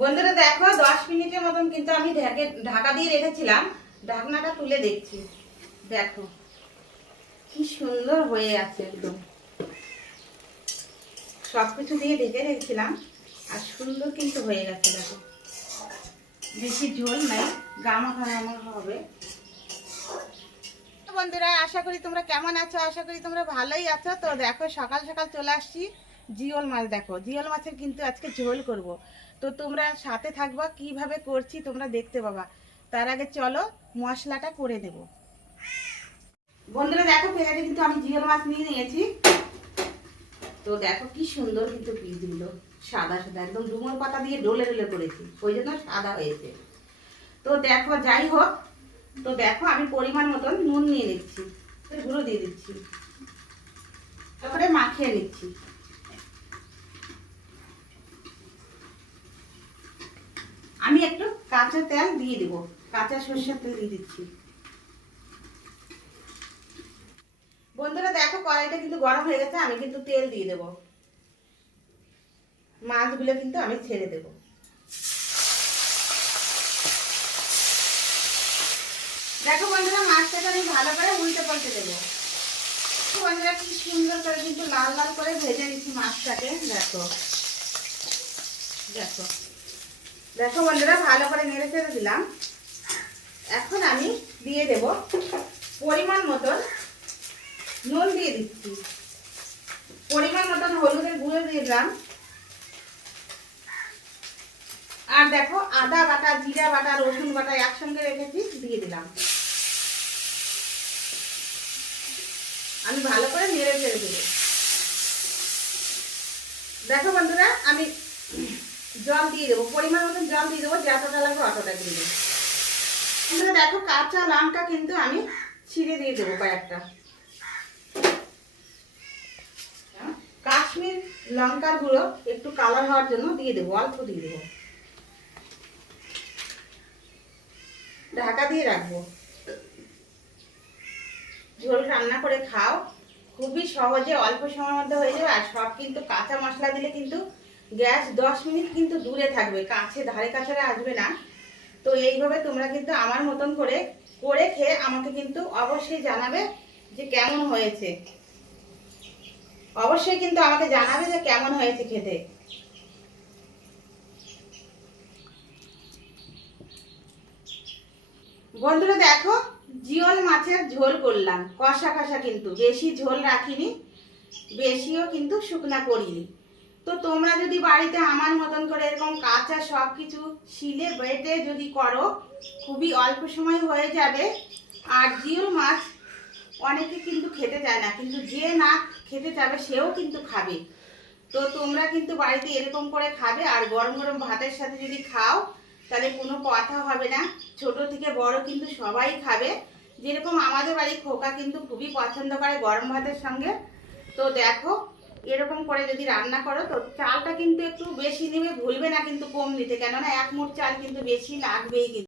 বন্ধুরা দেখো 10 মিনিটের মতন কিন্তু আমি ঢাকা দিয়ে রেখেছিলাম। ঢাকনাটা তুলে দেখছি, দেখো কি সুন্দর হয়ে আছে। একদম সবকিছু দিয়ে ঢেকে রেখেছিলাম আর সুন্দর কিন্তু হয়ে গেছে। দেখো বেশি ঝোল নাই, গামাখা হবে। বন্ধুরা আশা করি তোমরা কেমন আছো, আশা করি তোমরা ভালোই আছো। তো দেখো সকাল সকাল চলে আসছি জিওল মাছ। দেখো জিওল মাছের কিন্তু আজকে ঝোল করব। তো তোমরা সাথে থাকবা, কিভাবে করছি তোমরা দেখতে পাবা। তার আগে চলো মশলাটা করে দেব। বন্ধুরা দেখো প্লেটে কিন্তু আমি জিওল মাছ নিয়ে নিয়েছি। তো দেখো কি সুন্দর কিন্তু পিসগুলো সাদা সাদা, একদম ডুমুর পাতা দিয়ে ডলে ডলে করেছি, ওই জন্য সাদা হয়েছে। তো দেখো যাই হোক, তো দেখো আমি পরিমাণ মতন নুন নিয়ে নিচ্ছি, গুঁড়ো দিয়ে দিচ্ছি, তারপরে মাখিয়ে নিচ্ছি। আমি একটু কাঁচা তেল দিয়ে দেবো, কাঁচা সরষের তেল দিয়ে দিচ্ছি। বন্ধুরা দেখো কড়াইটা কিন্তু গরম হয়ে গেছে, আমি কিন্তু তেল দিয়ে দেবো। মাছগুলো কিন্তু আমি ছেড়ে দেবো। দেখো বন্ধুরা মাছটাকে আমি ভালো করে উল্টে পাল্টে দেবো। বন্ধুরা কি সুন্দর করে কিন্তু লাল লাল করে ভেজে নিচ্ছি মাছটাকে। দেখো দেখো দেখো বন্ধুরা ভালো করে নেড়ে চেড়ে দিলাম। এখন আমি দিয়ে দেব পরিমাণ মতন নুন, দিয়ে দিচ্ছি পরিমাণ মতন হলুদের গুঁড়ো দিয়ে দিলাম। আর দেখো আদা বাটা, জিরা বাটা, রসুন বাটা একসঙ্গে রেখেছি, দিয়ে দিলাম। আমি ভালো করে নেড়ে চেড়ে দেবো। দেখো বন্ধুরা আমি জল দিয়ে দেবো, পরিমাণ মতন জল দিয়ে দেবো, যতটা লাগবে অতটা দিয়ে দেবো। বন্ধুরা দেখো কাঁচা লঙ্কা কিন্তু আমি ছিঁড়ে দিয়ে দেবো কয়েকটা। কাশ্মীর লঙ্কার গুঁড়ো একটু কালার হওয়ার জন্য দিয়ে দেবো, অল্প দিয়ে দেবো। ঢাকা দিয়ে রাখবো। ঝোল রান্না করে খাও, খুবই সহজে অল্প সময়ের মধ্যে হয়ে যাবে। আর সব কিন্তু কাঁচা মশলা দিলে কিন্তু গ্যাস 10 মিনিট কিন্তু দূরে থাকবে, কাছে ধারে কাছে আসবে না। তো এইভাবে তোমরা কিন্তু আমার মতন করে করে খেয়ে আমাকে কিন্তু অবশ্যই জানাবে যে কেমন হয়েছে। অবশ্যই কিন্তু আমাকে জানাবে যে কেমন হয়েছে খেতে। বন্ধুরা দেখো জিওল মাছের ঝোল করলাম, কষা কষা, কিন্তু বেশি ঝোল রাখিনি, বেশিও কিন্তু শুকনা করিনি। তো তোমরা যদি বাড়িতে আমার মতন করে এরকম কাঁচা সব কিছু শিলে বেটে যদি করো, খুবই অল্প সময় হয়ে যাবে। আর জিওল মাছ অনেকে কিন্তু খেতে চায় না, কিন্তু যে না খেতে চাবে সেও কিন্তু খাবে। তো তোমরা কিন্তু বাড়িতে এরকম করে খাবে। আর গরম গরম ভাতের সাথে যদি খাও তাহলে কোনো কথা হবে না, ছোট থেকে বড় কিন্তু সবাই খাবে। যেরকম আমাদের বাড়ি খোকা কিন্তু খুবই পছন্দ করে গরম ভাতের সঙ্গে। তো দেখো এরকম করে যদি রান্না করো, তো চালটা কিন্তু একটু বেশি নেবে, ভুলবে না কিন্তু কম নিতে, কেননা 1 মুঠ চাল কিন্তু বেশি লাগবেই কিন্তু।